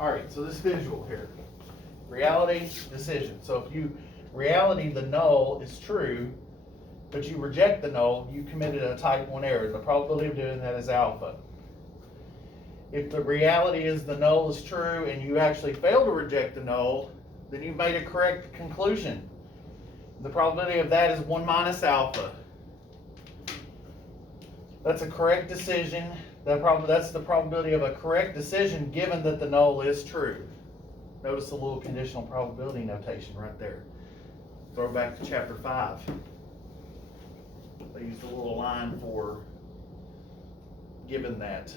Alright, so this visual here. Reality, decision. So if you, reality, the null is true, but you reject the null, you committed a type 1 error. The probability of doing that is alpha. If the reality is the null is true and you actually fail to reject the null, then you've made a correct conclusion. The probability of that is 1 minus alpha. That's a correct decision. That's the probability of a correct decision given that the null is true. Notice the little conditional probability notation right there. Throw back to chapter 5. They use the little line for given that,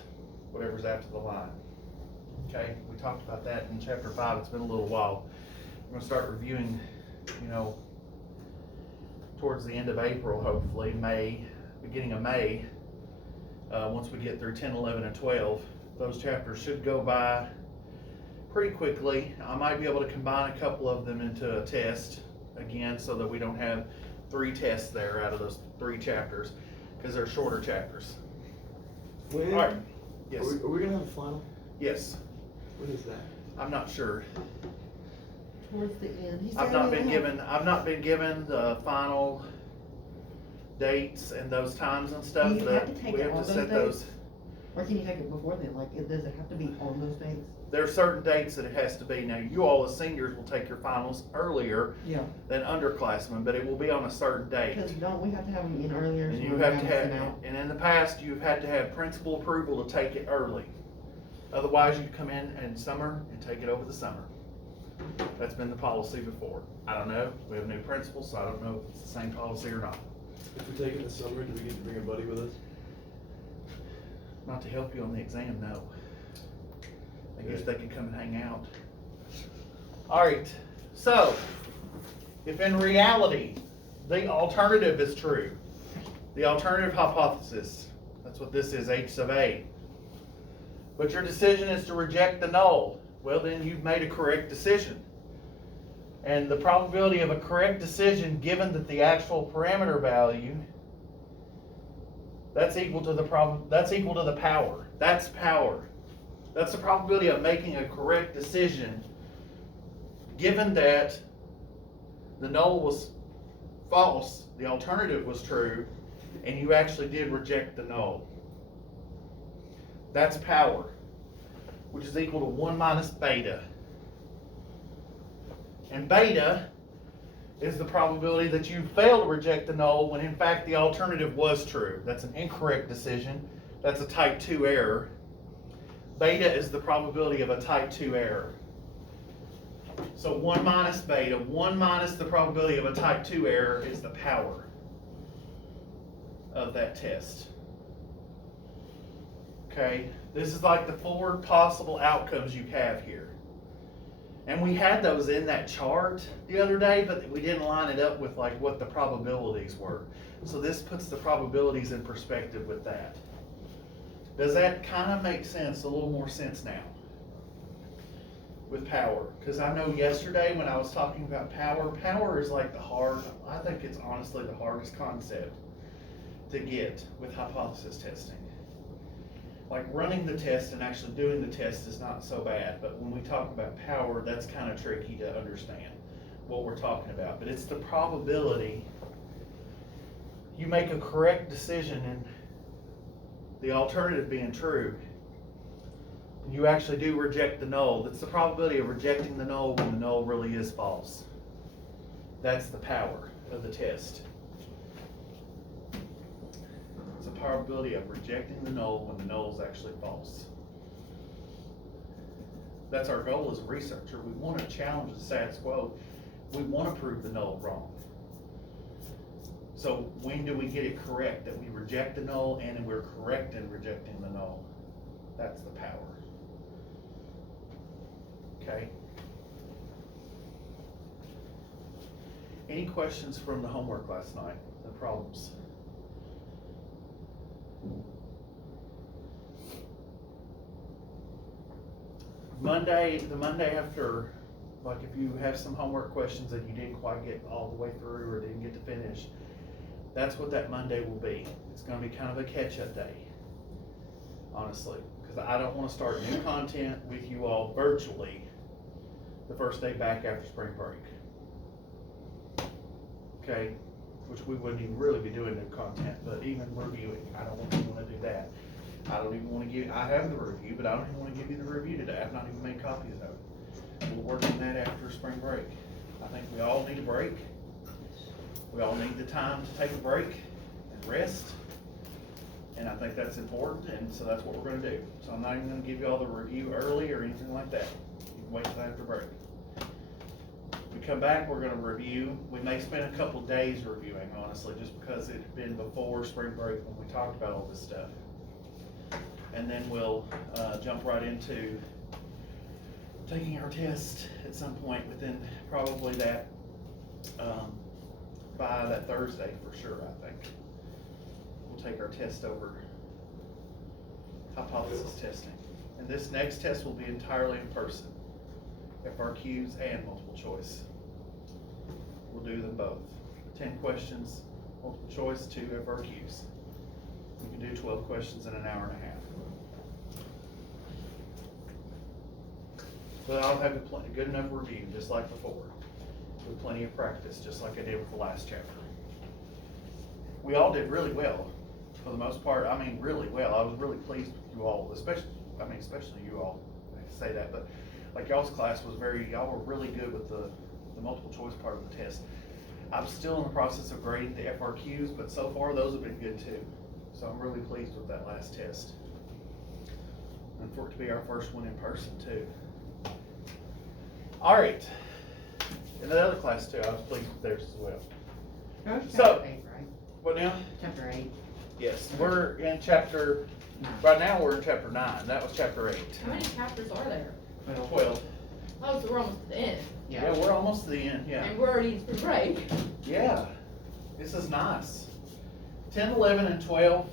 whatever's after the line. Okay, we talked about that in chapter 5. It's been a little while. I'm going to start reviewing, towards the end of April, hopefully, May, beginning of May. Once we get through 10, 11, and 12, those chapters should go by pretty quickly. I might be able to combine a couple of them into a test again so that we don't have 3 tests there out of those 3 chapters because they're shorter chapters. When? All right. Yes. Are we going to have a final? Yes. When is that? I'm not sure. Towards the end. I've not been given the final dates and those times and stuff. Do you have to take we it have on to those set dates? those. Or can you take it before then? Like, does it have to be on those dates? There are certain dates that it has to be. Now, you all as seniors will take your finals earlier Yeah. than underclassmen, but it will be on a certain date. Because don't we have to have them in earlier? And so you we're have to balancing have, out? and in the past, you've had to have principal approval to take it early. Otherwise, you'd come in summer and take it over the summer. That's been the policy before. I don't know. We have new principals, so I don't know if it's the same policy or not. If we take it in the summer, do we get to bring a buddy with us? Not to help you on the exam, no. I guess they could come and hang out. Alright, so, if in reality, the alternative is true, the alternative hypothesis, that's what this is, H sub A, but your decision is to reject the null, well then you've made a correct decision. And the probability of a correct decision given that the actual parameter value, that's equal to the power. That's power. That's the probability of making a correct decision given that the null was false, the alternative was true, and you actually did reject the null. That's power, which is equal to 1 minus beta. And beta is the probability that you fail to reject the null when in fact the alternative was true. That's an incorrect decision. That's a type 2 error. Beta is the probability of a type 2 error. So 1 minus beta, 1 minus the probability of a type 2 error is the power of that test. Okay, this is like the 4 possible outcomes you have here. And we had those in that chart the other day, but we didn't line it up with like what the probabilities were. So this puts the probabilities in perspective with that. Does that kind of make sense, a little more sense now with power? Because I know yesterday when I was talking about power is like I think it's honestly the hardest concept to get with hypothesis testing. Like running the test and actually doing the test is not so bad, but when we talk about power, that's kind of tricky to understand what we're talking about. But it's the probability you make a correct decision and the alternative being true, and you actually do reject the null. That's the probability of rejecting the null when the null really is false. That's the power of the test. It's the probability of rejecting the null when the null is actually false. That's our goal as a researcher. We want to challenge the status quo. We want to prove the null wrong. So when do we get it correct? That we reject the null and we're correct in rejecting the null. That's the power. Okay? Any questions from the homework last night? The problems? The Monday after, like if you have some homework questions that you didn't quite get all the way through or didn't get to finish, that's what that Monday will be. It's going to be kind of a catch-up day, honestly, Cause I don't wanna start new content with you all virtually the first day back after spring break. Okay, which we wouldn't even really be doing new content, but even reviewing, I don't even wanna do that. I don't even wanna I have the review, but I don't even wanna give you the review today, I've not even made copies of it. We'll work on that after spring break. I think we all need a break. We all need the time to take a break and rest. And I think that's important, and so that's what we're gonna do. So I'm not even gonna give you all the review early or anything like that. You can wait till after break. We come back, we're gonna review. We may spend a couple days reviewing, honestly, just because it had been before spring break when we talked about all this stuff. And then we'll jump right into taking our test at some point within probably that, by that Thursday for sure, I think. We'll take our test over hypothesis testing. And this next test will be entirely in person. FRQs and multiple choice. We'll do them both. 10 questions, multiple choice, 2 FRQs. We can do 12 questions in an hour and a half. But I'll have a good enough review, just like before. With plenty of practice, just like I did with the last chapter. We all did really well, for the most part. I mean, really well. I was really pleased with you all, especially you all. I say that, but like y'all's class was y'all were really good with the multiple choice part of the test. I'm still in the process of grading the FRQs, but so far those have been good too. So I'm really pleased with that last test. And for it to be our first one in person too. All right. In the other class too, I was pleased with theirs as well. That's So- chapter 8, right? What now? Chapter 8. Yes, we're in chapter, right now we're in chapter 9. That was chapter 8. How many chapters are there? 12. Oh, so we're almost at the end. Yeah, we're almost to the end, yeah. And we're already in spring break. Yeah, this is nice. 10, 11, and 12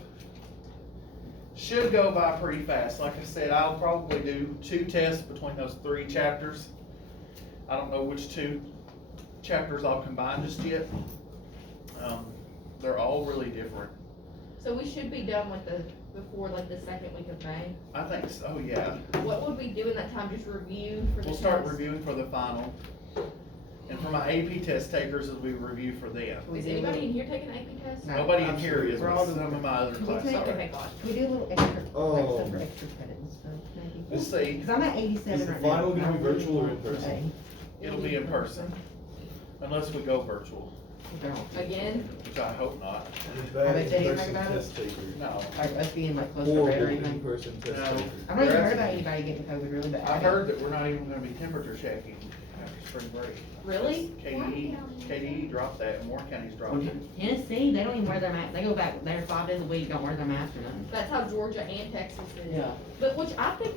should go by pretty fast. Like I said, I'll probably do 2 tests between those 3 chapters. I don't know which 2 chapters I'll combine just yet. They're all really different. So we should be done with before like the second week of May. I think so, yeah. What would we do in that time? Just review for the We'll start test? reviewing for the final. And for my AP test takers, as we review for them. Is anybody in here taking an AP test? No. Nobody in here is, We're but all some of my other Can we classes take are. Okay, gosh. Can we do a little extra, like Oh. stuff for extra credit and stuff, maybe? We'll see. Cause I'm at 87 Is the right now. final gonna be I really virtual or in want person? It'll be in person, unless we go virtual, A. Again? which I hope not. The Have I bad said anything in-person about it? test taker. No. Like us being like close to Horrible red or anything. in-person test No. taker. I've not even heard about anybody getting COVID really bad. I heard that we're not even gonna be temperature checking after spring break. Really? KDE dropped that, and more counties dropped Well, it. Tennessee, they don't even wear their mask. They go back there 5 days a week, don't wear their mask or nothing. That's how Georgia and Texas is. Yeah. But which I think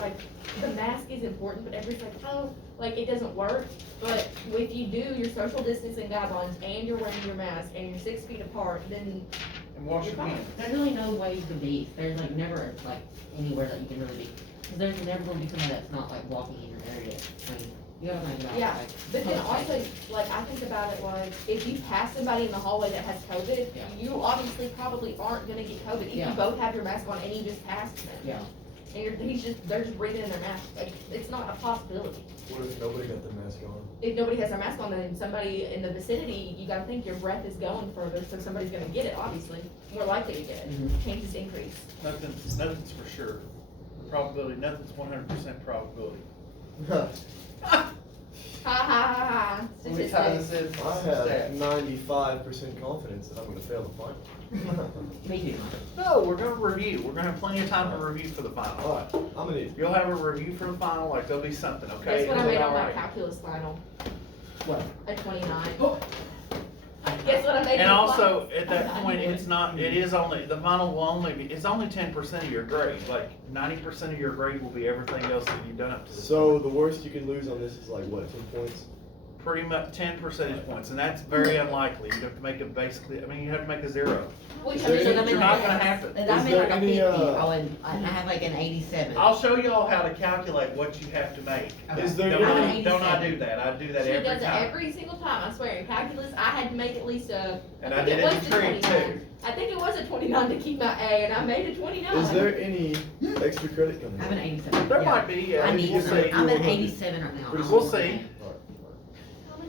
like the mask is important, but everybody's like, oh, like it doesn't work. But if you do your social distancing guidelines and you're wearing your mask and you're 6 feet apart, then And wash You're your fine. hands. There's really no ways to be. There's like never like anywhere that you can really be. Cause there's never gonna be somebody that's not like walking in your area. I mean, you gotta think about it. Yeah, like, but then public also, safety. like, I think about it like, if you pass somebody in the hallway that has COVID, Yeah. you obviously probably aren't gonna get COVID. If Yeah. you both have your mask on and you just passed them. Yeah. And they're just breathing in their mask, like, it's not a possibility. What if nobody got their mask on? If nobody has their mask on, then somebody in the vicinity, you gotta think your breath is going further, so somebody's gonna get it, obviously, more likely to get it. Mhm. Chances increase. Nothing's for sure. The probability, nothing's 100% probability. Ha ha ha ha, Let me tie this statistics. in. I have Stats. 95% confidence that I'm gonna fail the final. Me too. No, we're gonna review. We're gonna have plenty of time to review for the final. Alright, I'm an idiot. You'll have a review for the final, like there'll be something, okay? Guess what I It'll be made on my alright. calculus final? What? A 29. Guess what I made? And on also, mine? at that A point, 91. it's not, it is only, the final will only be, it's only 10% of your grade. Like, 90% of your grade will be everything else that you've done up to this So point. the worst you can lose on this is like what, 10 points? pretty much 10 percentage points, and that's very unlikely. You'd have to make it basically, I mean, you have to make a 0. Which Is I mean, there any- I'm in You're not like- gonna happen. And I'm Is in there like a any, 50, uh, and I have like an 87. I'll show y'all how to calculate what you have to make. Okay. Is there Don't any- I do that? I do that She every does it time. every single time, I swear. In calculus, I had to make at least a. And I think did it was in a trig 29. too. I think it was a 29 to keep my A, and I made a 29. Is there any extra credit coming? I have an 87. There yeah. might be, yeah. I need We'll some. see. I'm at 87 right now. We'll I'm We'll on see. it.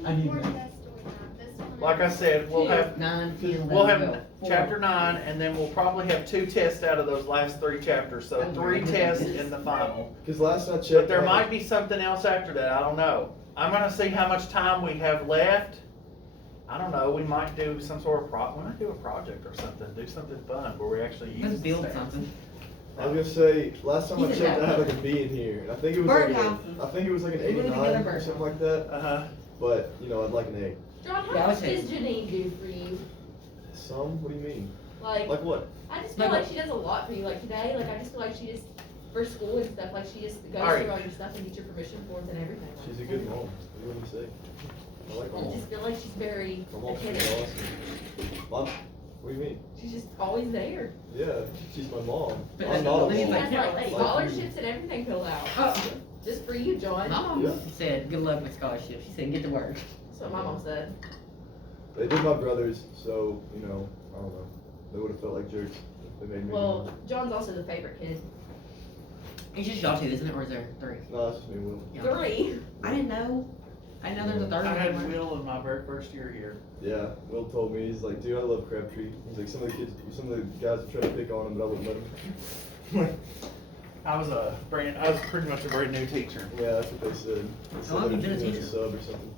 How many more did that story have? This one? Like I said, we'll have 9, 10, 11, We'll have 12. chapter 9, and then we'll probably have 2 tests out of those last 3 chapters, so Oh, 3 my tests goodness. in the final. Cause last I checked. But there I- might be something else after that, I don't know. I'm gonna see how much time we have left. I don't know, we might do some sort of we might do a project or something, do something fun where we actually use. Let's the build stats. something. I was gonna say, last time I He said checked, I that. had like a B in here, and I think it was like Birdhouses. I think it was like an We need to get a 89 or birdhouse. something like that, Uh-huh. but, you know, I'd like an John, Yeah, I how would much say- does Janine do for you? A. Some? What do you mean? Like, Like what? I just feel Like like she does a lot for you. Like today, like I just feel like she just, for school and stuff, like she just goes Alright. through all your stuff and gets your permission forms and everything. She's a good mom. What do you say? I like my I mom. just feel like she's very My mom's pretty attentive. awesome. Mom? What do you mean? She's just always there. Yeah, she's my mom. But I'm that's not a what She Like, has mom. like like scholarships and everything filled out. Oh. Just for you, John. My mom Yeah. said, good luck with scholarship. She said, get to work. That's what my mom said. They did my brothers, so, you know, I don't know. They would have felt like jerks if they made me. Well, John's also the favorite kid. It's just y'all two, isn't it? Or is there 3? No, it's just me and Will. Yeah. 3. I didn't know. I didn't know there was a third I had one. Will in my very first year here. Yeah, Will told me, he's like, dude, I love Crabtree. He's like, some of the guys would try to pick on him, but I wouldn't let him. I was pretty much a brand new teacher. Yeah, that's what they said. They said long they have you been a were doing teacher? sub or something.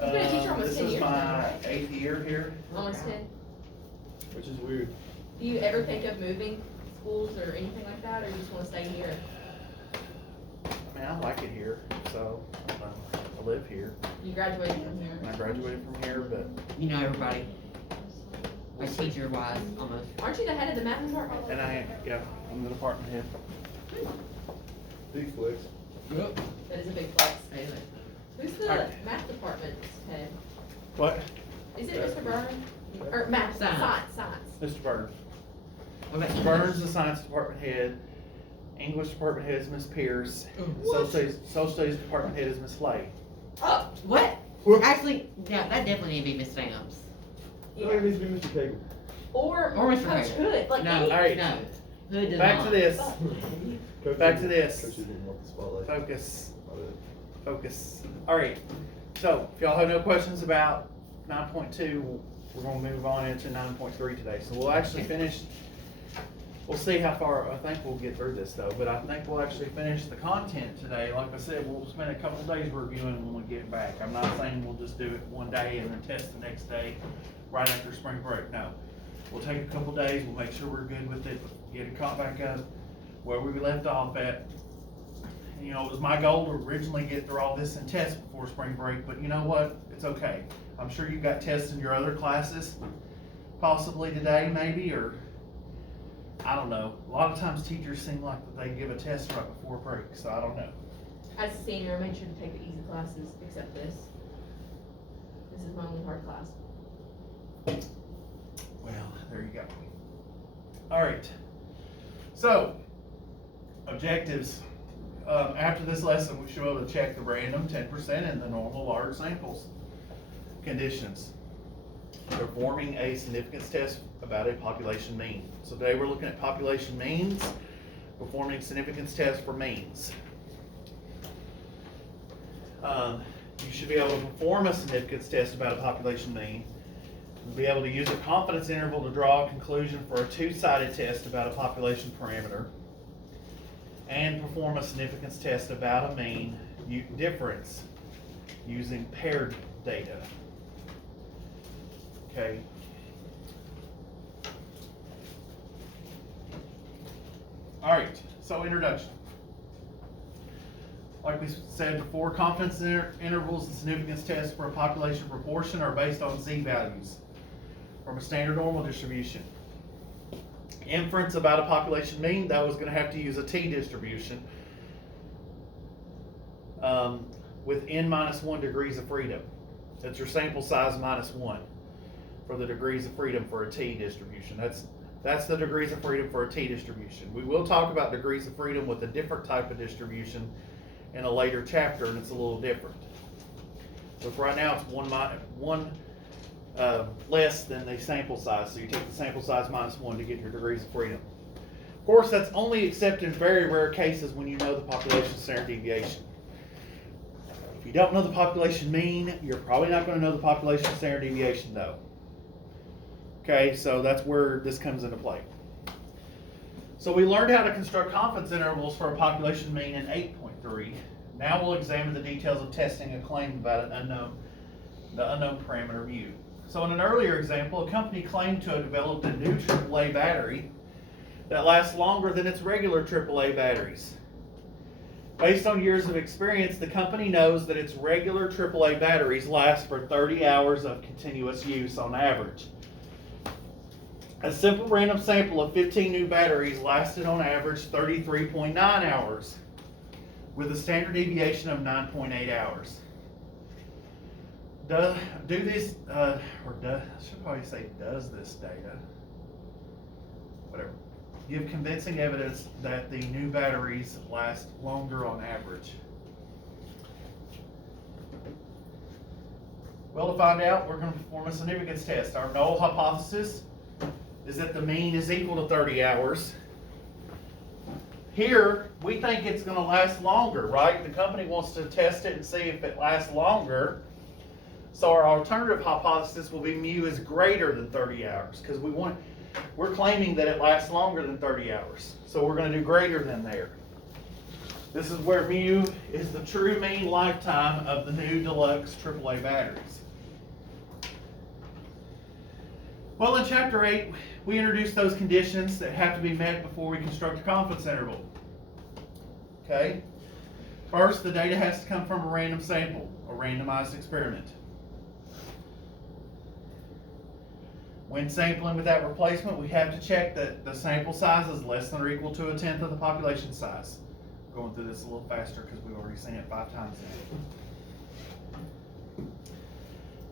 You've been a teacher almost This 10 is years my now, right? 8th year here. Almost 10. Which is weird. Do you ever think of moving schools or anything like that, or you just wanna stay here? I mean, I like it here, so, I don't know. I live here, You graduated from here. and I graduated from here, but You know everybody. we'll Like see. teacher wise, almost. Aren't you the head of the math department? And I'm the department head. Big flex. Yep. That is a big flex. Anyway. Who's the Alright. math department's head? What? Is it Mr. Byrne? Or math, Science. science. Mr. Burns. What about Mr. English? Burns, the science department head. English department head is Miss Pierce. What? Social studies department head is Miss Slay. Oh, What? Actually, yeah, that definitely need to be Miss Stamps. No, it needs to be Mr. Cagle. Or Or Mr. Coach Hager. Hood, like No, any. Alright. no. Hood does Back not. to this. Coach Back to didn't- this. Coach didn't want the spotlight. Focus. My bad. Focus. Alright, so if y'all have no questions about 9.2, we're gonna move on into 9.3 today. So we'll actually finish, we'll see how far, I think we'll get through this though, but I think we'll actually finish the content today. Like I said, we'll spend a couple of days reviewing when we get back. I'm not saying we'll just do it one day and then test the next day right after spring break, no. We'll take a couple of days, we'll make sure we're good with it, get it caught back up where we left off at. You know, it was my goal to originally get through all this and test before spring break, but you know what? It's okay. I'm sure you got tests in your other classes, possibly today maybe, or I don't know. A lot of times teachers seem like that they give a test right before break, so I don't know. As a senior, I made sure to take the easy classes, except this. This is my only hard class. Well, there you go. All right. So, objectives. After this lesson, we should be able to check the random 10% and the normal large samples. Conditions. Performing a significance test about a population mean. So today we're looking at population means, performing significance test for means. You should be able to perform a significance test about a population mean, be able to use a confidence interval to draw a conclusion for a two-sided test about a population parameter, and perform a significance test about a mean difference using paired data. Okay. All right, so introduction. Like we said before, confidence intervals and significance tests for a population proportion are based on z-values from a standard normal distribution. Inference about a population mean, that was going to have to use a t-distribution. with n minus 1 degrees of freedom. That's your sample size minus 1 for the degrees of freedom for a t distribution. That's the degrees of freedom for a t distribution. We will talk about degrees of freedom with a different type of distribution in a later chapter, and it's a little different. But for right now, it's one less than the sample size. So you take the sample size minus 1 to get your degrees of freedom. Of course, that's only accepted in very rare cases when you know the population standard deviation. If you don't know the population mean, you're probably not going to know the population standard deviation though. Okay, so that's where this comes into play. So we learned how to construct confidence intervals for a population mean in 8.3. Now we'll examine the details of testing a claim about the unknown parameter mu. So in an earlier example, a company claimed to have developed a new AAA battery that lasts longer than its regular AAA batteries. Based on years of experience, the company knows that its regular AAA batteries last for 30 hours of continuous use on average. A simple random sample of 15 new batteries lasted on average 33.9 hours, with a standard deviation of 9.8 hours. I should probably say does this data, whatever, give convincing evidence that the new batteries last longer on average? Well, to find out, we're going to perform a significance test. Our null hypothesis is that the mean is equal to 30 hours. Here, we think it's going to last longer, right? The company wants to test it and see if it lasts longer. So our alternative hypothesis will be mu is greater than 30 hours because we're claiming that it lasts longer than 30 hours. So we're going to do greater than there. This is where mu is the true mean lifetime of the new deluxe AAA batteries. Well, in Chapter 8, we introduce those conditions that have to be met before we construct a confidence interval. Okay? First, the data has to come from a random sample, a randomized experiment. When sampling with that replacement, we have to check that the sample size is less than or equal to 1/10 of the population size. I'm going through this a little faster because we've already seen it 5 times now.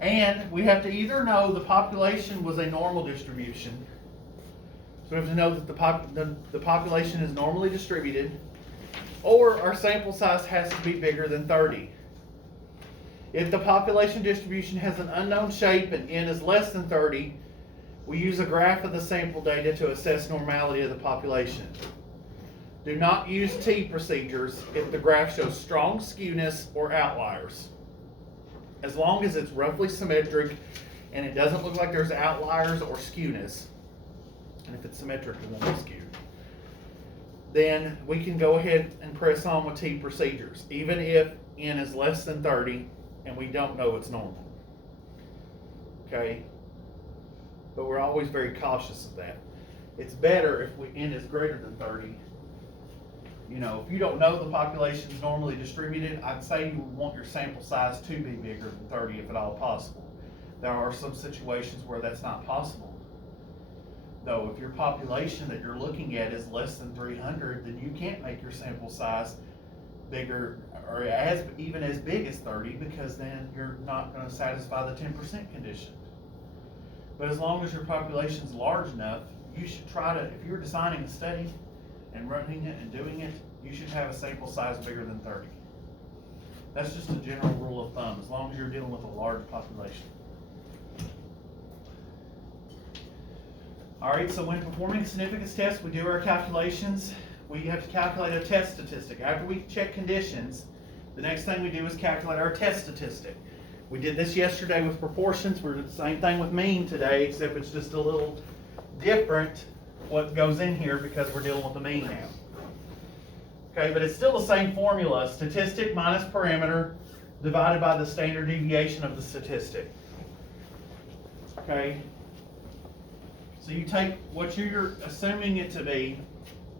And we have to either know the population was a normal distribution. So we have to know that the population is normally distributed, or our sample size has to be bigger than 30. If the population distribution has an unknown shape and n is less than 30, we use a graph of the sample data to assess normality of the population. Do not use t procedures if the graph shows strong skewness or outliers. As long as it's roughly symmetric and it doesn't look like there's outliers or skewness, and if it's symmetric it won't be skewed, then we can go ahead and press on with t procedures, even if n is less than 30 and we don't know it's normal. Okay? But we're always very cautious of that. It's better if n is greater than 30. You know, if you don't know the population is normally distributed, I'd say you would want your sample size to be bigger than 30 if at all possible. There are some situations where that's not possible. Though, if your population that you're looking at is less than 300, then you can't make your sample size bigger or even as big as 30 because then you're not going to satisfy the 10% condition. But as long as your population is large enough, you should try to, if you're designing a study and running it and doing it, you should have a sample size bigger than 30. That's just a general rule of thumb, as long as you're dealing with a large population. All right, so when performing a significance test, we do our calculations. We have to calculate a test statistic. After we check conditions, the next thing we do is calculate our test statistic. We did this yesterday with proportions. We're doing the same thing with mean today, except it's just a little different what goes in here because we're dealing with the mean now. Okay, but it's still the same formula: statistic minus parameter divided by the standard deviation of the statistic. Okay, so you take what you're assuming it to be,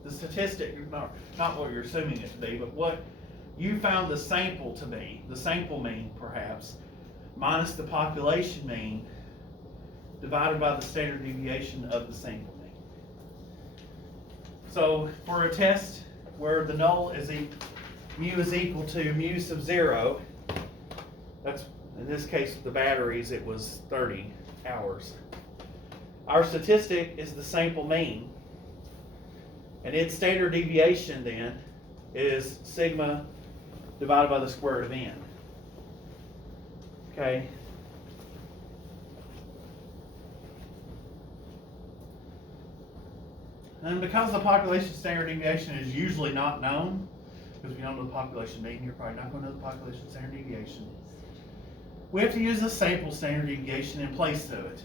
the statistic, not what you're assuming it to be, but what you found the sample to be, the sample mean perhaps, minus the population mean divided by the standard deviation of the sample mean. So for a test where the null is mu is equal to mu sub 0, That's, in this case, the batteries, it was 30 hours. Our statistic is the sample mean. And its standard deviation then is sigma divided by the square root of n. Okay? And because the population standard deviation is usually not known, because if you don't know the population mean, you're probably not going to know the population standard deviation. We have to use the sample standard deviation in place of it.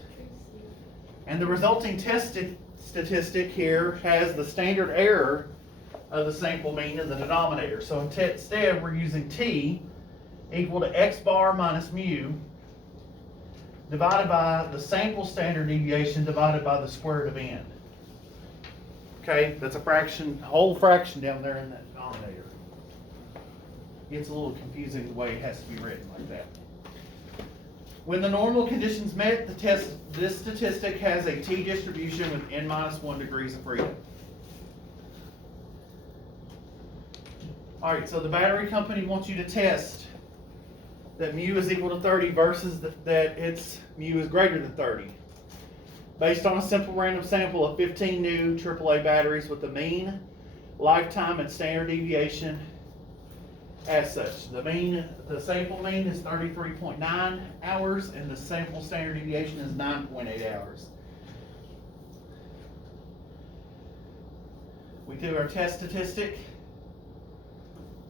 And the resulting test statistic here has the standard error of the sample mean in the denominator. So instead, we're using t equal to x bar minus mu divided by the sample standard deviation divided by the square root of n. Okay, that's a fraction, whole fraction down there in that denominator. It's a little confusing the way it has to be written like that. When the normal conditions met, this statistic has a t distribution with n minus 1 degrees of freedom. All right, so the battery company wants you to test that mu is equal to 30 versus that its mu is greater than 30. Based on a simple random sample of 15 new AAA batteries with the mean, lifetime, and standard deviation as such. The sample mean is 33.9 hours, and the sample standard deviation is 9.8 hours. We do our test statistic.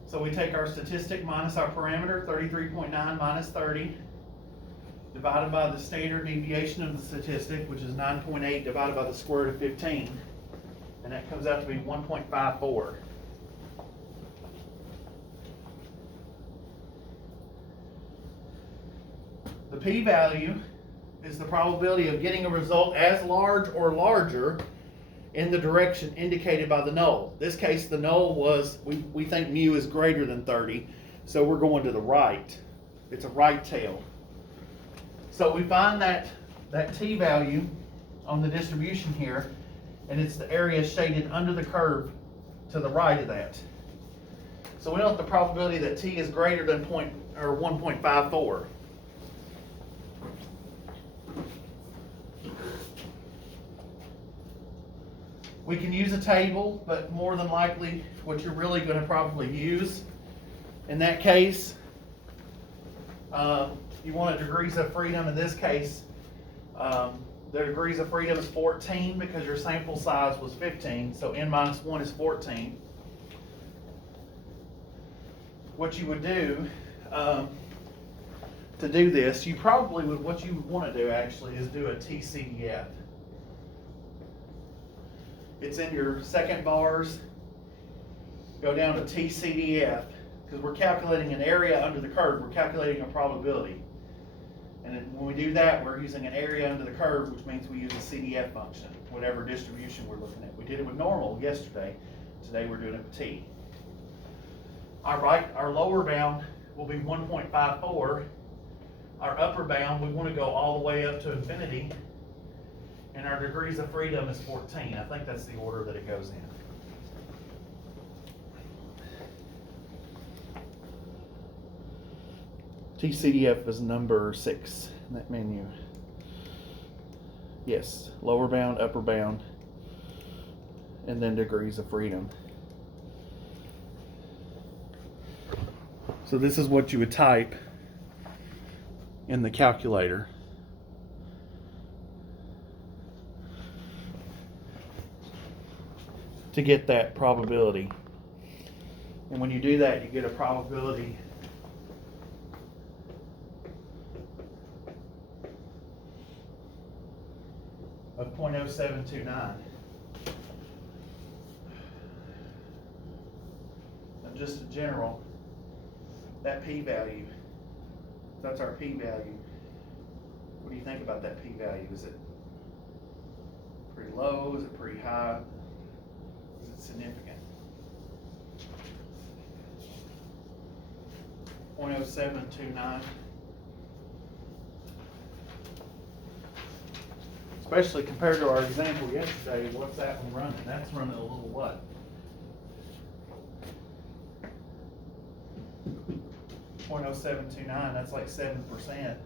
So we take our statistic minus our parameter, 33.9 minus 30, divided by the standard deviation of the statistic, which is 9.8 divided by the square root of 15. And that comes out to be 1.54. The p-value is the probability of getting a result as large or larger in the direction indicated by the null. In this case, the null was, we think mu is greater than 30, so we're going to the right. It's a right tail. So we find that t-value on the distribution here, and it's the area shaded under the curve to the right of that. So we know the probability that t is greater than 1.54. We can use a table, but more than likely what you're really going to probably use in that case, you want a degrees of freedom. In this case, the degrees of freedom is 14 because your sample size was 15, so n minus 1 is 14. What you would do to do this, you probably would, what you would want to do actually is do a TCDF. It's in your second bars. Go down to TCDF because we're calculating an area under the curve. We're calculating a probability. And then when we do that, we're using an area under the curve, which means we use a CDF function, whatever distribution we're looking at. We did it with normal yesterday. Today we're doing it with T. Our lower bound will be 1.54. Our upper bound, we want to go all the way up to infinity. And our degrees of freedom is 14. I think that's the order that it goes in. TCDF is number 6 in that menu. Yes, lower bound, upper bound, and then degrees of freedom. So this is what you would type in the calculator. To get that probability. And when you do that, you get a probability of 0.0729. And just in general, that p-value, that's our p-value. What do you think about that p-value? Is it pretty low? Is it pretty high? Is it significant? 0.0729. Especially compared to our example yesterday, what's that one running? That's running a little what? .0729, that's like 7%.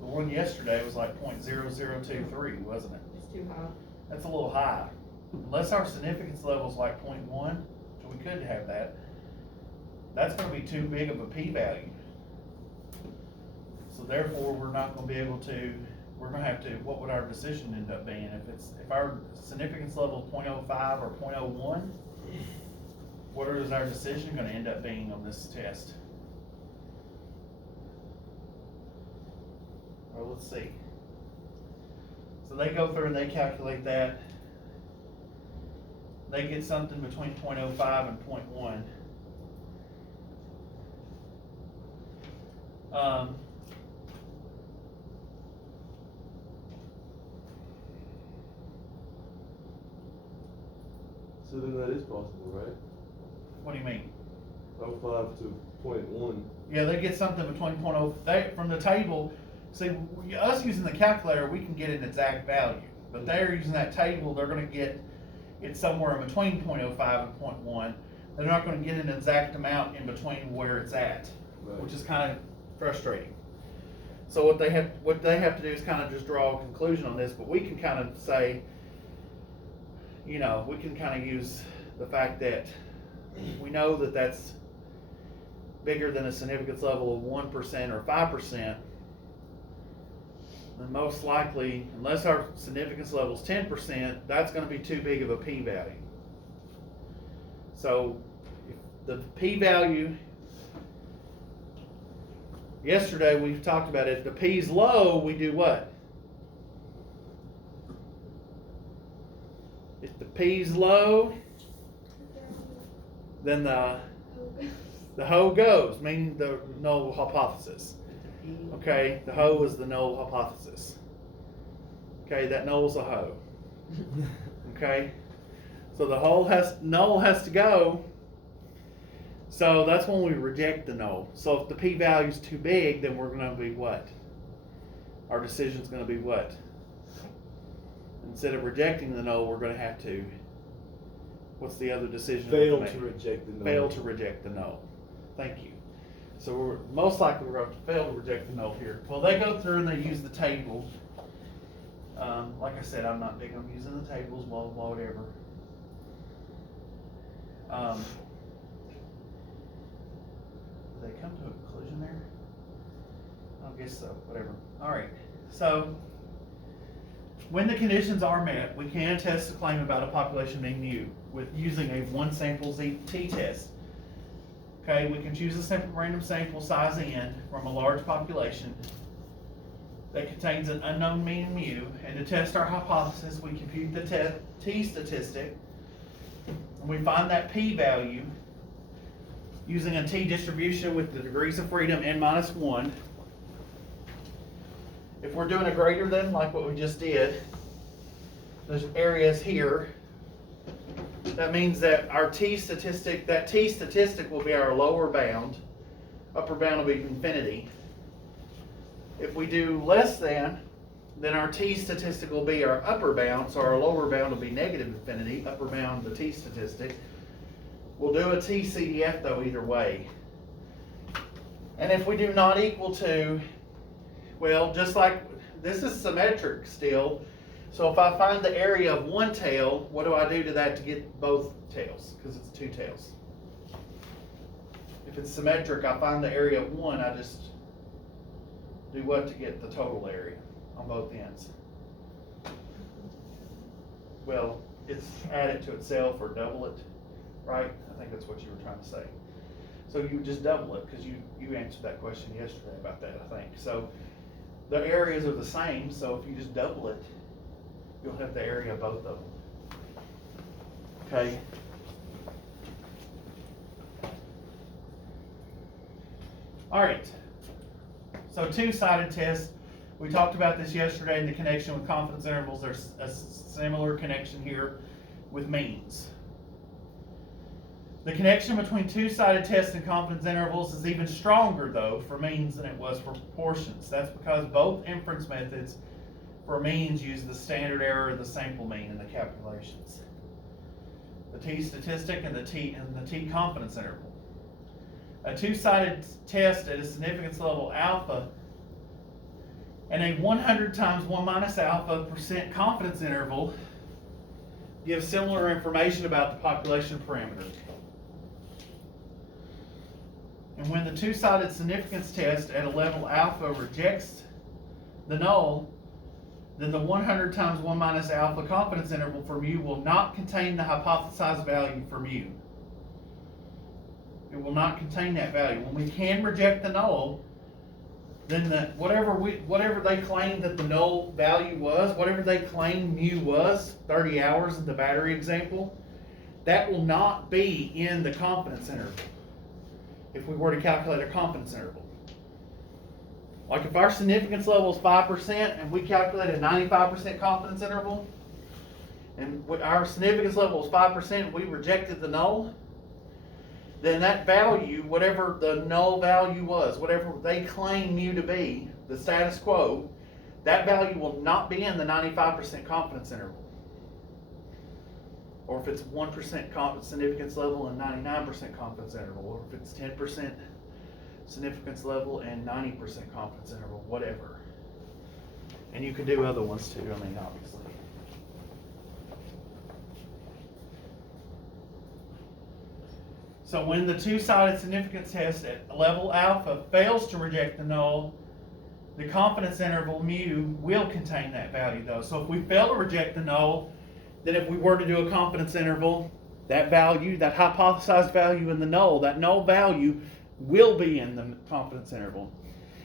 The one yesterday was like .0023, wasn't it? It's too high. That's a little high. Unless our significance level's like .1, so we could have that, that's gonna be too big of a p-value. So therefore, we're not gonna be able to, we're gonna have to, what would our decision end up being? If our significance level is .05 or .01, what is our decision gonna end up being on this test? Well, let's see. So they go through and they calculate that. They get something between .05 and .1. So then that is possible, right? What do you mean? 05 to .1. Yeah, they get something between from the table. See, us using the calculator, we can get an exact value, but they're using that table, they're gonna get it somewhere in between .05 and .1. They're not gonna get an exact amount in between where it's at, Right. which is kind of frustrating. So what they have to do is kind of just draw a conclusion on this, but we can kind of say, you know, we can kind of use the fact that we know that that's bigger than a significance level of 1% or 5%, then most likely, unless our significance level is 10%, that's going to be too big of a p-value. So if the p-value, yesterday we've talked about it, if the p's low, we do what? If the p's low, then the hoe goes, meaning the null hypothesis. Okay, the hoe is the null hypothesis. Okay, that null's a hoe. Okay, so the null has to go. So that's when we reject the null. So if the p-value is too big, then we're going to be what? Our decision's going to be what? Instead of rejecting the null, we're going to have to. What's the other decision? Fail we have to make? reject the null. Fail to reject the null. Thank you. So we're most likely we're going to fail to reject the null here. Well, they go through and they use the table. Like I said, I'm not big on using the tables, blah, blah, whatever. Did they come to a conclusion there? I guess so, whatever. All right, so when the conditions are met, we can test a claim about a population mean mu with using a one sample t-test. Okay, we can choose a simple random sample size n from a large population that contains an unknown mean mu, and to test our hypothesis, we compute the t-statistic, and we find that p-value using a t-distribution with the degrees of freedom n-1. If we're doing a greater than, like what we just did, there's areas here. That means that our t-statistic, that t-statistic will be our lower bound. Upper bound will be infinity. If we do less than, then our t-statistic will be our upper bound, so our lower bound will be negative infinity, upper bound the t-statistic. We'll do a t-CDF though either way. And if we do not equal to, well, just like this is symmetric still, so if I find the area of one tail, what do I do to that to get both tails? Because it's two tails. If it's symmetric, I find the area of one, I just do what to get the total area on both ends? Well, it's add it to itself or double it, right? I think that's what you were trying to say. So you would just double it, because you answered that question yesterday about that, I think. So the areas are the same, so if you just double it, you'll have the area of both of them. Okay? All right. So two-sided test. We talked about this yesterday in the connection with confidence intervals. There's a similar connection here with means. The connection between two-sided tests and confidence intervals is even stronger, though, for means than it was for proportions. That's because both inference methods for means use the standard error of the sample mean in the calculations. The T statistic and the T confidence interval. A two-sided test at a significance level alpha and a 100 times 1 minus alpha % confidence interval gives similar information about the population parameter. And when the two-sided significance test at a level alpha rejects the null, then the 100 times 1 minus alpha confidence interval for mu will not contain the hypothesized value for mu. It will not contain that value. When we can reject the null, then whatever they claim that the null value was, whatever they claim mu was, 30 hours in the battery example, that will not be in the confidence interval if we were to calculate a confidence interval. Like if our significance level is 5% and we calculate a 95% confidence interval, and our significance level is 5% and we rejected the null, then that value, whatever the null value was, whatever they claim mu to be, the status quo, that value will not be in the 95% confidence interval. Or if it's 1% significance level and 99% confidence interval, or if it's 10% significance level and 90% confidence interval, whatever. And you can do other ones too, I mean, obviously. So when the two-sided significance test at level alpha fails to reject the null, the confidence interval mu will contain that value though. So if we fail to reject the null, then if we were to do a confidence interval, that value, that hypothesized value in the null, that null value will be in the confidence interval.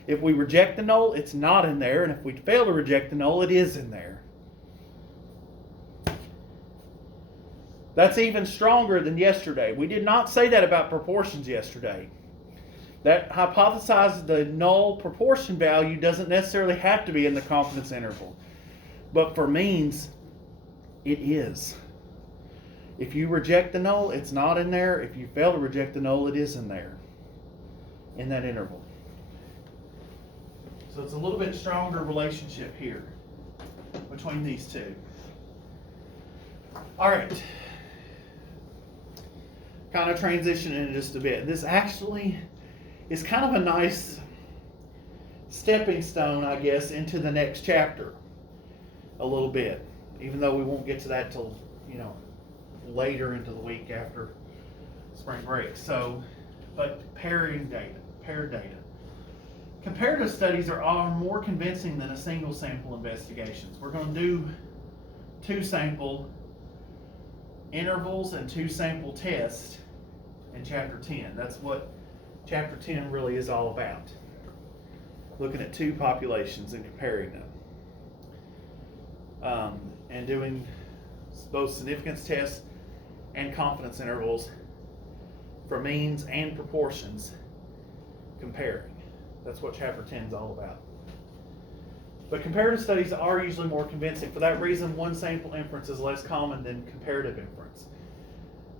If we reject the null, it's not in there, and if we fail to reject the null, it is in there. That's even stronger than yesterday. We did not say that about proportions yesterday. That hypothesized the null proportion value doesn't necessarily have to be in the confidence interval. But for means, it is. If you reject the null, it's not in there. If you fail to reject the null, it is in there, in that interval. So it's a little bit stronger relationship here between these two. All right. Kind of transitioning in just a bit. This actually is kind of a nice stepping stone, I guess, into the next chapter a little bit, even though we won't get to that till, later into the week after spring break. So, but paired data. Comparative studies are more convincing than a single sample investigations. We're going to do 2 sample intervals and 2 sample tests in chapter 10. That's what chapter 10 really is all about. Looking at 2 populations and comparing them. And doing both significance tests and confidence intervals for means and proportions comparing. That's what chapter 10 is all about. But comparative studies are usually more convincing. For that reason, one sample inference is less common than comparative inference.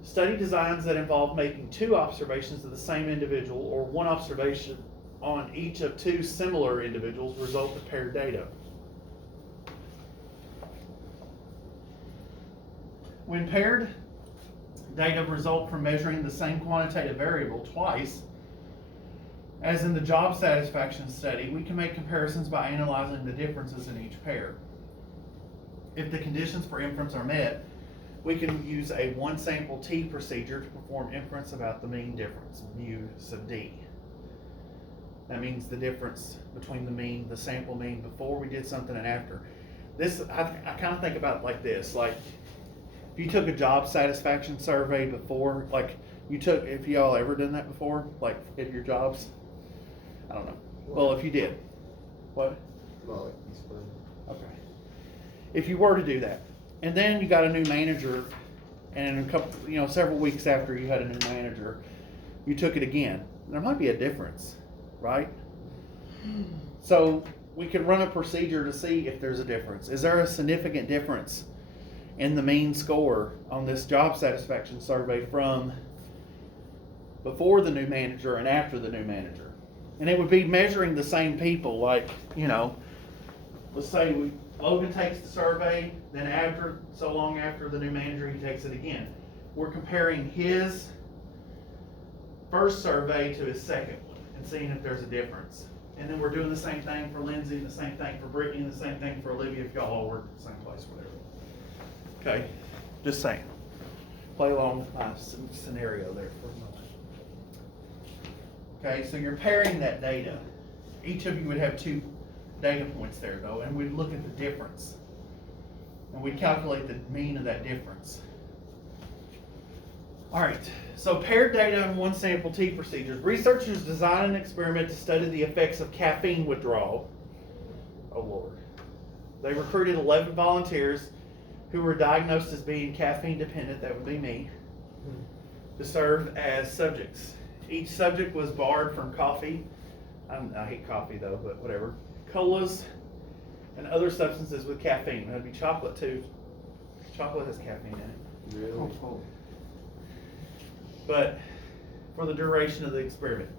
Study designs that involve making 2 observations of the same individual or 1 observation on each of 2 similar individuals result in paired data. When paired data result from measuring the same quantitative variable twice, as in the job satisfaction study, we can make comparisons by analyzing the differences in each pair. If the conditions for inference are met, we can use a 1 sample T procedure to perform inference about the mean difference, mu sub D. That means the difference between the sample mean before we did something and after. This, I kind of think about it like this, like if you took a job satisfaction survey before, like if y'all ever done that before, like at your jobs? I don't know. Well, if you did. What? Well, explain. Okay. If you were to do that, and then you got a new manager, and several weeks after you had a new manager, you took it again. There might be a difference, right? So we could run a procedure to see if there's a difference. Is there a significant difference in the mean score on this job satisfaction survey from before the new manager and after the new manager? And it would be measuring the same people, like, let's say Logan takes the survey, then so long after the new manager, he takes it again. we're comparing his first survey to his second one and seeing if there's a difference. And then we're doing the same thing for Lindsay, and the same thing for Brittany, and the same thing for Olivia if y'all all work at the same place, whatever. Okay, just saying. Play along with my scenario there for a moment. Okay, so you're pairing that data. Each of you would have 2 data points there though, and we'd look at the difference. And we'd calculate the mean of that difference. All right, so paired data in one sample T procedures. Researchers designed an experiment to study the effects of caffeine withdrawal. Oh Lord. They recruited 11 volunteers who were diagnosed as being caffeine dependent, that would be me, to serve as subjects. Each subject was barred from coffee, I hate coffee though, but whatever, colas, and other substances with caffeine. That'd be chocolate too. Chocolate has caffeine in it. Really? But for the duration of the experiment.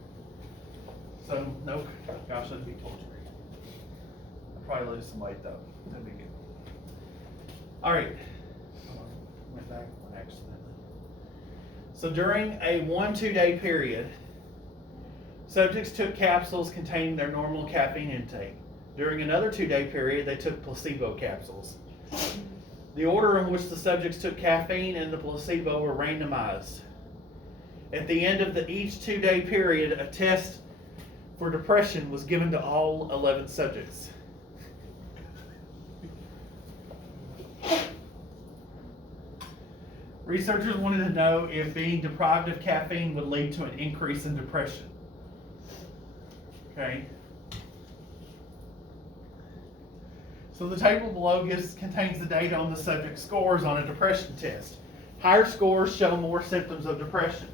So, no, gosh, that'd be torture. I'd probably lose some weight though. That'd be good. All right. Went back one accidentally. So during a 1-2 day period, subjects took capsules containing their normal caffeine intake. During another 2-day period, they took placebo capsules. The order in which the subjects took caffeine and the placebo were randomized. At the end of each 2-day period, a test for depression was given to all 11 subjects. Researchers wanted to know if being deprived of caffeine would lead to an increase in depression. Okay. So the table below contains the data on the subject's scores on a depression test. Higher scores show more symptoms of depression.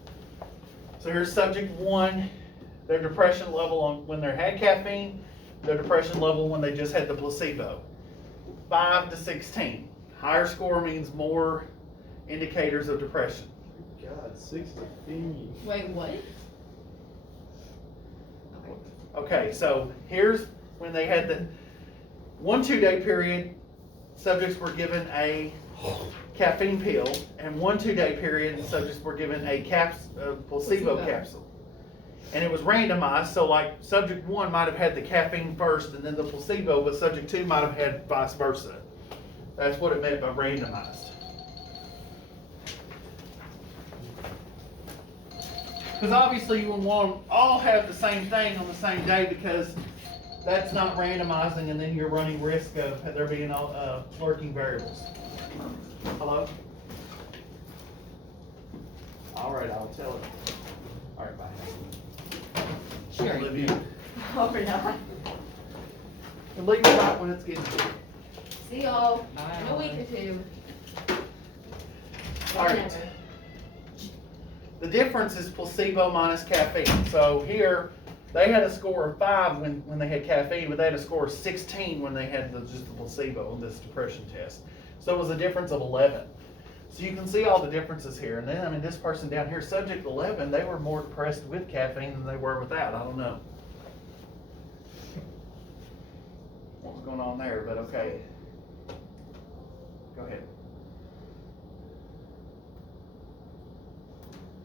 So here's subject 1, their depression level on when they had caffeine, their depression level when they just had the placebo. 5 to 16. Higher score means more indicators of depression. God, 16. Wait, what? Okay, so here's when they had the 1-2 day period, subjects were given a caffeine pill, and 1-2 day period, subjects were given a placebo capsule. And it was randomized, so like subject 1 might have had the caffeine first and then the placebo, but subject 2 might have had vice versa. That's what it meant by randomized. Because obviously you would want them all have the same thing on the same day, because that's not randomizing, and then you're running risk of there being lurking variables. Hello? All right, I'll tell it. All right, bye. Sure. Olivia. Oh, we're not. And leave it right when it's getting good. See y'all Bye. in a week or 2. All right. Whenever. The difference is placebo minus caffeine. So here, they had a score of 5 when they had caffeine, but they had a score of 16 when they had just the placebo on this depression test. So it was a difference of 11. So you can see all the differences here. And then, I mean, this person down here, subject 11, they were more depressed with caffeine than they were without. I don't know what was going on there, but okay. Go ahead.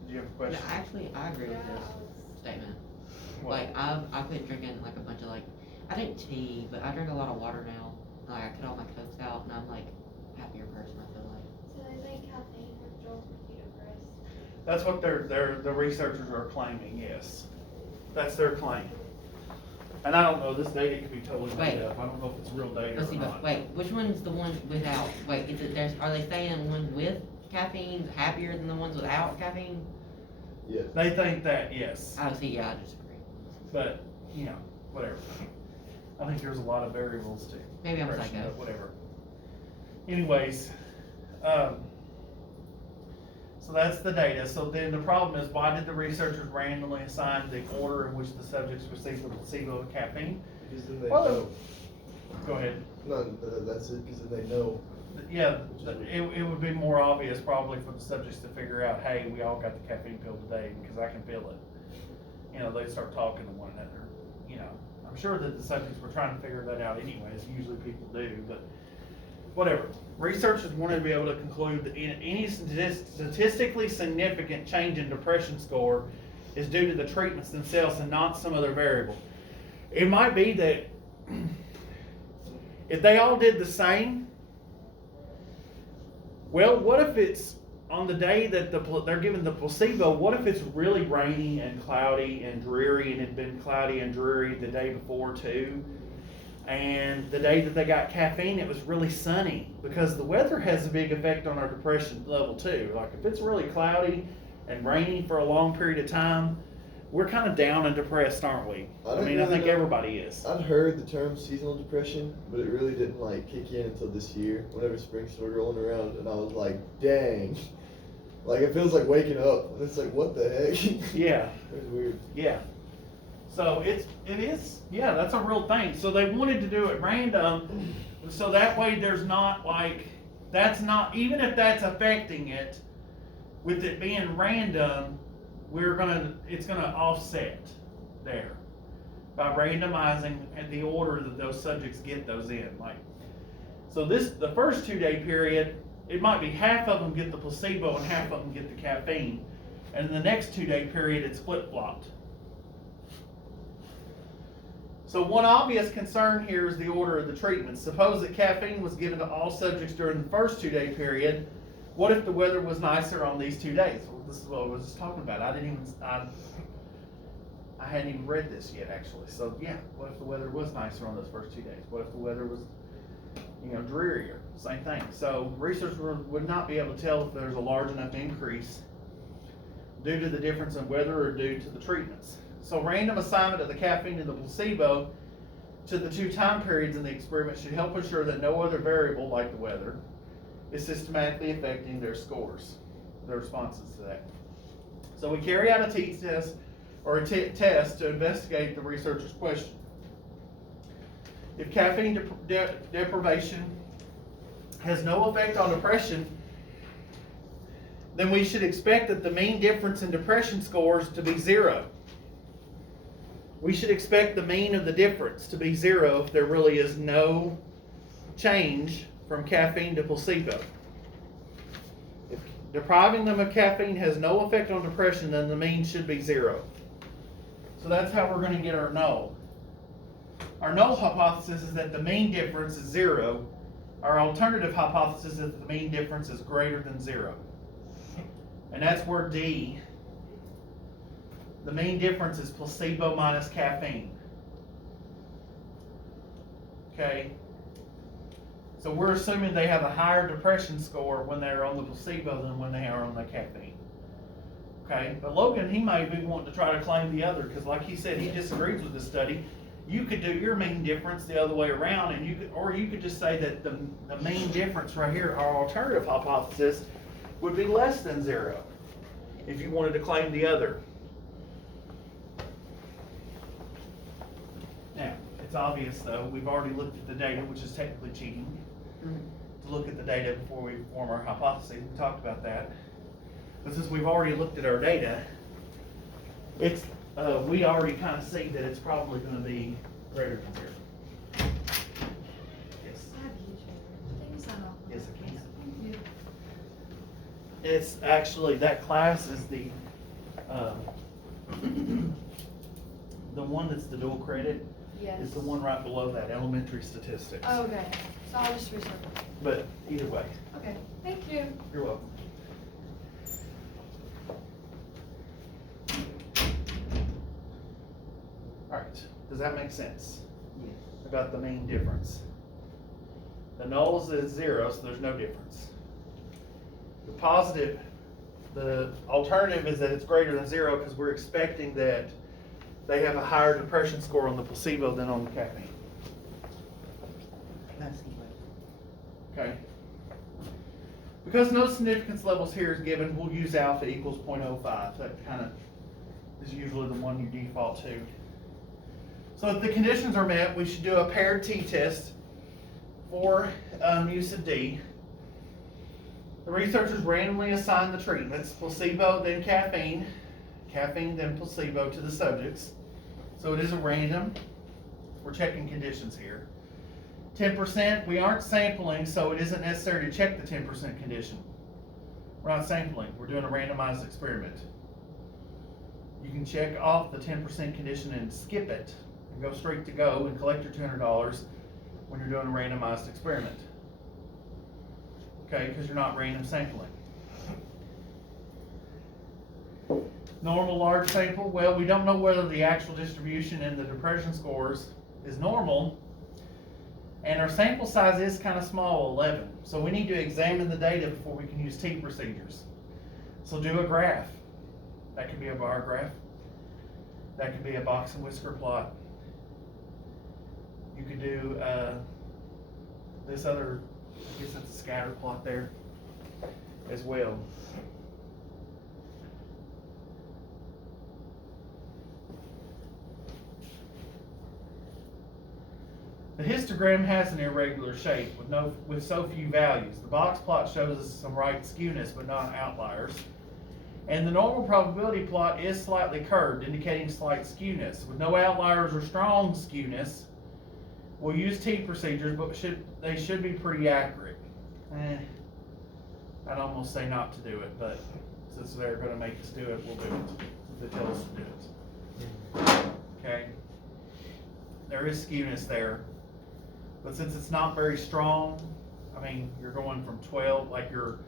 Did you have a Yeah, question? actually, I agree with Yeah, this statement. What? Like, I quit drinking like a bunch of I drink tea, but I drink a lot of water now. Like, I cut all my cokes out, and I'm like a happier person, I feel like. So they think caffeine withdrawals make you depressed. That's what the researchers are claiming, yes. That's their claim. And I don't know, this data could be totally made Wait. up. I don't know if it's real data Let's or see, but not. wait, which one's the one without? Wait, is it are they saying the ones with caffeine happier than the ones without caffeine? Yes. They think that, yes. Oh, see, yeah, I disagree. But, you know, whatever. I think there's a lot of variables too. Maybe I'm a Depression, psycho. but whatever. Anyways, so that's the data. So then the problem is, why did the researchers randomly assign the order in which the subjects received the placebo of caffeine? Because then they Well, know. Go ahead. No, that's it, because then they know. Yeah, it would be more obvious probably for the subjects to figure out, hey, we all got the caffeine pill today because I can feel it. You know, they start talking to one another. You know, I'm sure that the subjects were trying to figure that out anyways. Usually people do, but whatever. Researchers wanted to be able to conclude that any statistically significant change in depression score is due to the treatments themselves and not some other variable. It might be that if they all did the same, well, what if it's on the day that they're given the placebo, what if it's really rainy and cloudy and dreary and it had been cloudy and dreary the day before too? And the day that they got caffeine, it was really sunny, because the weather has a big effect on our depression level too. Like if it's really cloudy and rainy for a long period of time, we're kind of down and depressed, aren't we? I didn't mean, I really think know. everybody is. I'd heard the term seasonal depression, but it really didn't like kick in until this year, whenever spring started rolling around, and I was like, dang. Like it feels like waking up, and it's like, what the heck? Yeah. It's weird. Yeah. So it is, yeah, that's a real thing. So they wanted to do it random, so that way there's not like, that's not, even if that's affecting it, with it being random, it's gonna offset there by randomizing the order that those subjects get those in. Like, so the first 2-day period, it might be half of them get the placebo and half of them get the caffeine, and in the next 2-day period, it's flip-flopped. So one obvious concern here is the order of the treatment. Suppose that caffeine was given to all subjects during the first 2-day period. What if the weather was nicer on these 2 days? Well, this is what I was just talking about. I hadn't even read this yet, actually. So yeah, what if the weather was nicer on those first 2 days? What if the weather was, drearier? Same thing. So researchers would not be able to tell if there's a large enough increase due to the difference in weather or due to the treatments. So random assignment of the caffeine to the placebo to the 2 time periods in the experiment should help ensure that no other variable, like the weather, is systematically affecting their scores, their responses to that. So we carry out a t-test or a test to investigate the researcher's question. If caffeine deprivation has no effect on depression, then we should expect that the mean difference in depression scores to be 0. We should expect the mean of the difference to be 0 if there really is no change from caffeine to placebo. If depriving them of caffeine has no effect on depression, then the mean should be 0. So that's how we're going to get our null. Our null hypothesis is that the mean difference is 0. Our alternative hypothesis is that the mean difference is greater than 0. And that's where D, the mean difference is placebo minus caffeine. Okay? So we're assuming they have a higher depression score when they're on the placebo than when they are on the caffeine. Okay? But Logan, he may be wanting to try to claim the other, because like he said, he disagrees with the study. You could do your mean difference the other way around, and you could just say that the mean difference right here, our alternative hypothesis, would be less than 0 if you wanted to claim the other. Now, it's obvious though, we've already looked at the data, which is technically cheating, to look at the data before we form our hypothesis. We talked about that. But since we've already looked at our data, we already kind of see that it's probably going to be greater than 0. Yes. Yes, I can. Thank you. It's actually, that class is the one that's the dual credit. Yes. Is the one right below that, elementary statistics. Oh, okay, so I'll just research. But either way, Okay, thank you. you're welcome. All right, does that make sense? Yes. About the mean difference. The nulls is 0, so there's no difference. The alternative is that it's greater than 0 because we're expecting that they have a higher depression score on the placebo than on the caffeine. Okay. Because no significance levels here is given, we'll use alpha equals 0.05. That kind of is usually the one you default to. So if the conditions are met, we should do a paired t-test for use of D. The researchers randomly assign the treatments, placebo then caffeine, caffeine then placebo to the subjects. So it is a random, we're checking conditions here. 10%, we aren't sampling, so it isn't necessary to check the 10% condition. We're not sampling, we're doing a randomized experiment. You can check off the 10% condition and skip it, and go straight to go and collect your $200 when you're doing a randomized experiment. Okay, because you're not random sampling. Normal large sample, well, we don't know whether the actual distribution in the depression scores is normal, and our sample size is kind of small, 11. So we need to examine the data before we can use T procedures. So do a graph. That could be a bar graph. That could be a box and whisker plot. You could do this other, I guess that's a scatter plot there as well. The histogram has an irregular shape with so few values. The box plot shows us some right skewness but not outliers. And the normal probability plot is slightly curved, indicating slight skewness. With no outliers or strong skewness, we'll use T procedures, but they should be pretty accurate. I'd almost say not to do it, but since they're going to make us do it, we'll do it. They tell us to do it. Okay? There is skewness there. But since it's not very strong, I mean, you're going from 12, like you're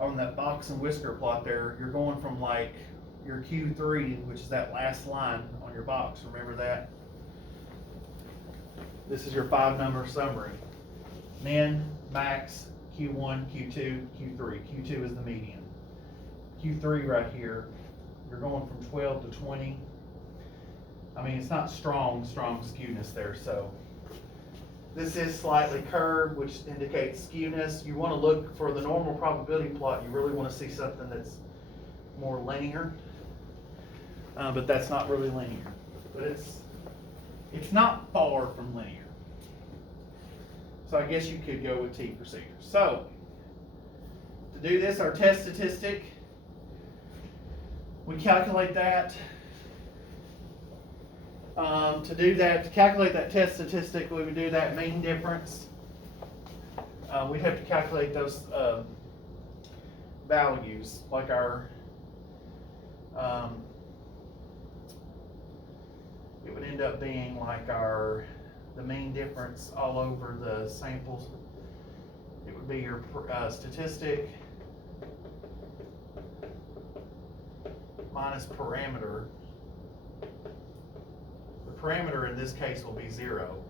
on that box and whisker plot there, you're going from like your Q3, which is that last line on your box. Remember that? This is your 5-number summary. Min, max, Q1, Q2, Q3. Q2 is the median. Q3 right here, you're going from 12 to 20. I mean, it's not strong skewness there, so. This is slightly curved, which indicates skewness. You want to look for the normal probability plot. You really want to see something that's more linear, but that's not really linear. But it's not far from linear. So I guess you could go with T procedures. So to do this, our test statistic, we calculate that. To calculate that test statistic, we would do that mean difference. We'd have to calculate those values, like our, it would end up being like the mean difference all over the samples. It would be your statistic minus parameter. Parameter in this case will be 0.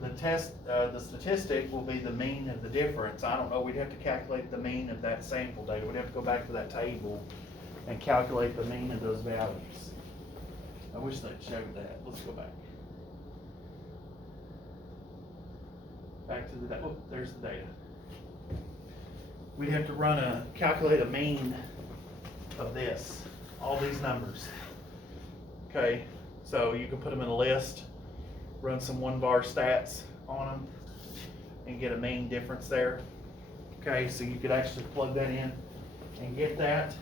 The statistic will be the mean of the difference. I don't know, we'd have to calculate the mean of that sample data. We'd have to go back to that table and calculate the mean of those values. I wish they'd showed that. Let's go back. Back to the data. Oh, there's the data. We'd have to calculate a mean of this, all these numbers. Okay. So you can put them in a list, run some 1-bar stats on them, and get a mean difference there. Okay, so you could actually plug that in and get that.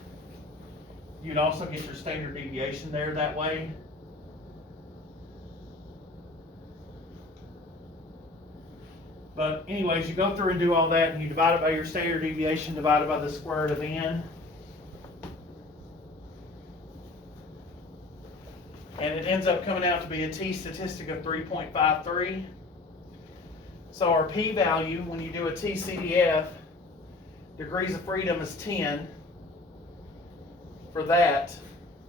You'd also get your standard deviation there that way. But anyways, you go through and do all that, and you divide it by your standard deviation divided by the square root of n. And it ends up coming out to be a T statistic of 3.53. So our p-value, when you do a TCDF, degrees of freedom is 10. For that,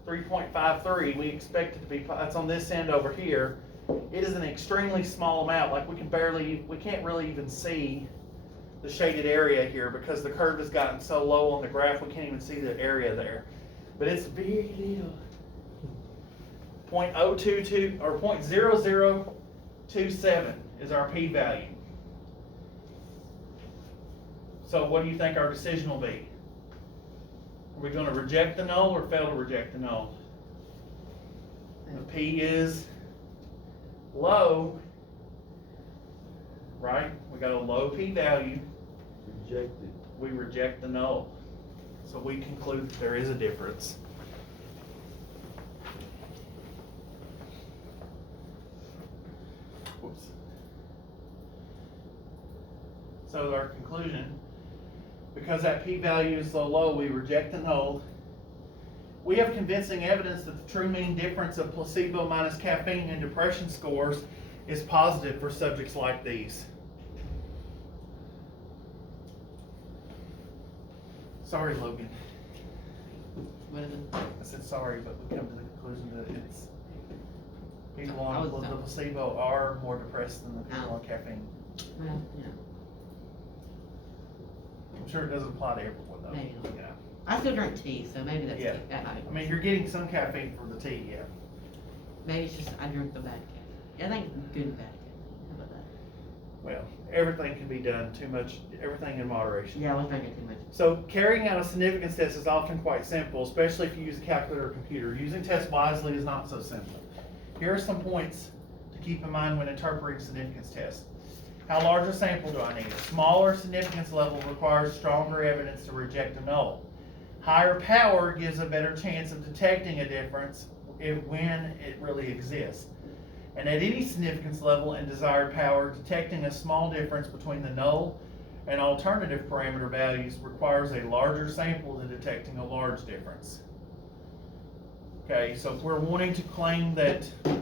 3.53, we expect it to be, that's on this end over here. It is an extremely small amount, like we can't really even see the shaded area here because the curve has gotten so low on the graph, we can't even see the area there. But it's very little. 0.022 or 0.0027 is our p-value. So what do you think our decision will be? Are we going to reject the null or fail to reject the null? The p is low, right? We got a low p-value. Rejected. We reject the null. So we conclude that there is a difference. Whoops. So our conclusion, because that p-value is so low, we reject the null. We have convincing evidence that the true mean difference of placebo minus caffeine in depression scores is positive for subjects like these. Sorry, Logan. What is it? I said sorry, but we come to the conclusion that it's people I on was the dumb. placebo are more depressed than the people Oh. on caffeine. Well, you know, I'm sure it doesn't apply to everyone though. Maybe not. Yeah. I still drink tea, so maybe that's Yeah. that might. I mean, you're getting some caffeine from the tea, yeah. Maybe it's just I drink the bad caffeine. I think good and bad caffeine. How about that? Well, everything can be done too much, everything in moderation. Yeah, I was drinking too much. So carrying out a significance test is often quite simple, especially if you use a calculator or computer. Using tests wisely is not so simple. Here are some points to keep in mind when interpreting significance tests. How large a sample do I need? A smaller significance level requires stronger evidence to reject a null. Higher power gives a better chance of detecting a difference when it really exists. And at any significance level and desired power, detecting a small difference between the null and alternative parameter values requires a larger sample than detecting a large difference. Okay, so if we're wanting to claim that if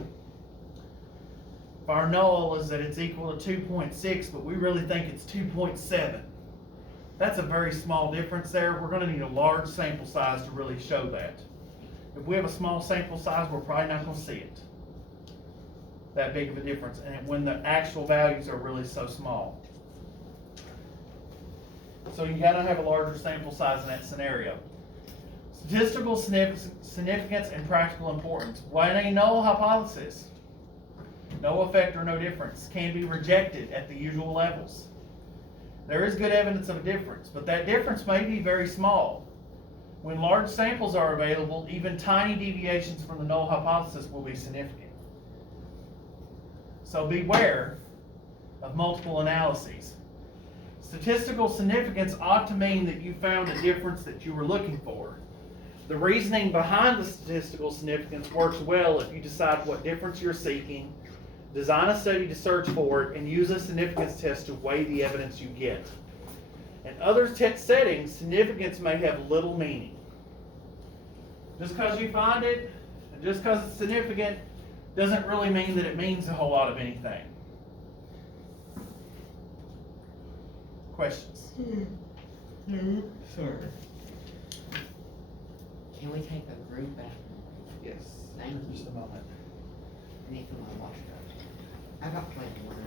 our null is that it's equal to 2.6, but we really think it's 2.7, that's a very small difference there. We're gonna need a large sample size to really show that. If we have a small sample size, we're probably not gonna see it. That big of a difference, and when the actual values are really so small. So you gotta have a larger sample size in that scenario. Statistical significance and practical importance. When a null hypothesis, no effect or no difference, can be rejected at the usual levels. There is good evidence of a difference, but that difference may be very small. When large samples are available, even tiny deviations from the null hypothesis will be significant. So beware of multiple analyses. Statistical significance ought to mean that you found a difference that you were looking for. The reasoning behind the statistical significance works well if you decide what difference you're seeking, design a study to search for it, and use a significance test to weigh the evidence you get. In other settings, significance may have little meaning. Just because you find it, and just because it's significant, doesn't really mean that it means a whole lot of anything. Questions? Sorry. Can we take a group back? Yes. Thank you. Just a moment. I need some more water. I got plenty of water.